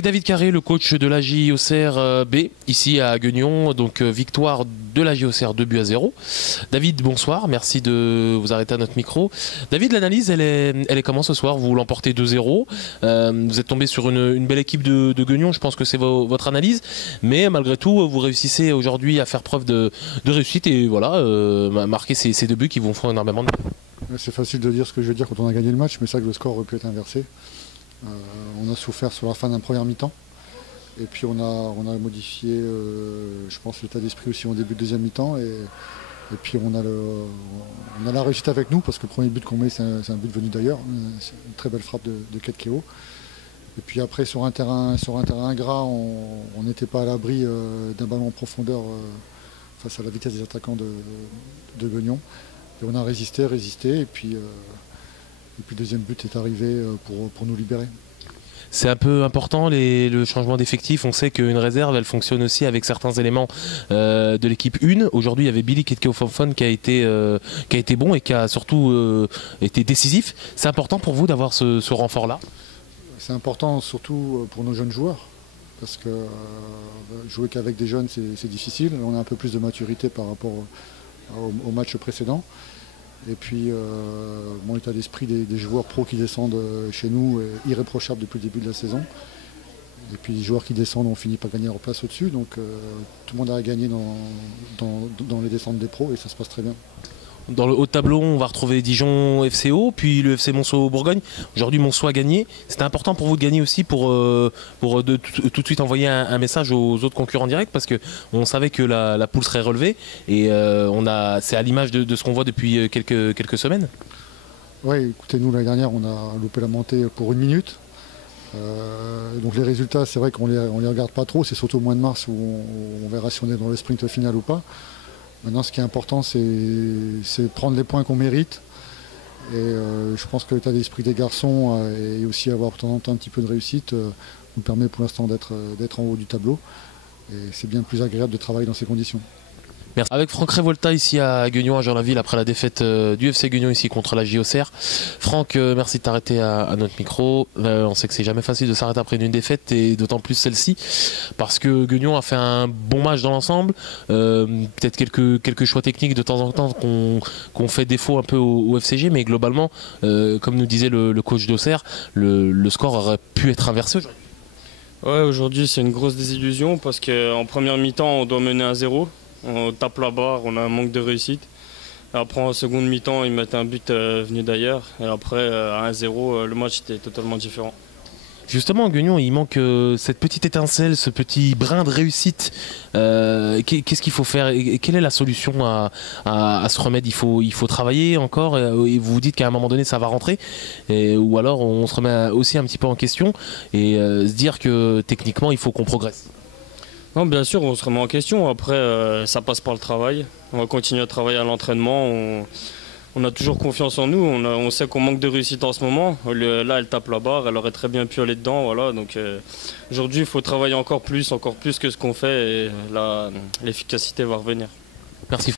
avec David Carré, le coach de la JOCR B, ici à Gueugnon. Donc victoire de la JOCR 2-0. David, bonsoir, merci de vous arrêter à notre micro. David, l'analyse, elle est comment ce soir? Vous l'emportez 2-0. Vous êtes tombé sur une belle équipe de Gueugnon, je pense que c'est votre analyse. Mais malgré tout, vous réussissez aujourd'hui à faire preuve de réussite et voilà, marquer ces deux buts qui vous font énormément de... C'est facile de dire ce que je veux dire quand on a gagné le match, mais c'est vrai que le score aurait pu être inversé. On a souffert sur la fin d'un première mi-temps. Et puis on a modifié, je pense, l'état d'esprit aussi en début de deuxième mi-temps. Et puis on a la réussite avec nous, parce que le premier but qu'on met, c'est un but venu d'ailleurs. C'est une très belle frappe de Ketkeo. Et puis après, sur un terrain ingrat, on n'était pas à l'abri d'un ballon en profondeur face à la vitesse des attaquants de Gueugnon. Et on a résisté, et puis le deuxième but est arrivé pour nous libérer. C'est un peu important le changement d'effectif. On sait qu'une réserve, elle fonctionne aussi avec certains éléments de l'équipe 1. Aujourd'hui, il y avait Billy Ketkeo-Fonfon qui a été bon et qui a surtout été décisif. C'est important pour vous d'avoir ce renfort-là? C'est important surtout pour nos jeunes joueurs, parce que jouer qu'avec des jeunes, c'est difficile. On a un peu plus de maturité par rapport au match précédent. Et puis mon état d'esprit des joueurs pros qui descendent chez nous est irréprochable depuis le début de la saison. Et puis les joueurs qui descendent ont fini par gagner leur place au-dessus. Donc tout le monde a gagné dans les descentes des pros et ça se passe très bien. Dans le haut de tableau, on va retrouver Dijon FCO, puis le FC Monceau-Bourgogne. Aujourd'hui, Monceau a gagné. C'était important pour vous de gagner aussi pour tout de suite envoyer un message aux autres concurrents directs, parce qu'on savait que la poule serait relevée. Et c'est à l'image de ce qu'on voit depuis quelques semaines. Oui, écoutez, nous, l'année dernière, on a loupé la montée pour 1 minute. Donc les résultats, c'est vrai qu'on les regarde pas trop. C'est surtout au mois de mars où on verra si on est dans le sprint final ou pas. Maintenant, ce qui est important, c'est prendre les points qu'on mérite. Et je pense que l'état d'esprit des garçons et aussi avoir de temps en temps un petit peu de réussite nous permet pour l'instant d'être en haut du tableau. Et c'est bien plus agréable de travailler dans ces conditions. Merci. Avec Franck Révolta ici à Gueugnon, à Jean-Laville, après la défaite du FC Gueugnon ici contre la JOCR. Franck, merci de t'arrêter à notre micro. On sait que c'est jamais facile de s'arrêter après une défaite, et d'autant plus celle-ci, parce que Gueugnon a fait un bon match dans l'ensemble. Peut-être quelques choix techniques de temps en temps qu'on fait défaut un peu au FCG, mais globalement, comme nous disait le coach d'Auxerre, le score aurait pu être inversé aujourd'hui. Ouais, aujourd'hui c'est une grosse désillusion, parce qu'en première mi-temps on doit mener 1-0. On tape la barre, on a un manque de réussite. Et après en seconde mi-temps, ils mettent un but venu d'ailleurs. Et après à 1-0, le match était totalement différent. Justement, Gueugnon, il manque cette petite étincelle, ce petit brin de réussite. Qu'est-ce qu'il faut faire et quelle est la solution à ce remède? Il faut travailler encore et vous vous dites qu'à un moment donné ça va rentrer, ou alors on se remet aussi un petit peu en question et se dire que techniquement il faut qu'on progresse. Non, bien sûr, on se remet en question. Après, ça passe par le travail. On va continuer à travailler à l'entraînement. On a toujours confiance en nous. On sait qu'on manque de réussite en ce moment. Là, elle tape la barre. Elle aurait très bien pu aller dedans. Voilà. Donc aujourd'hui, il faut travailler encore plus que ce qu'on fait. Et là, l'efficacité va revenir. Merci.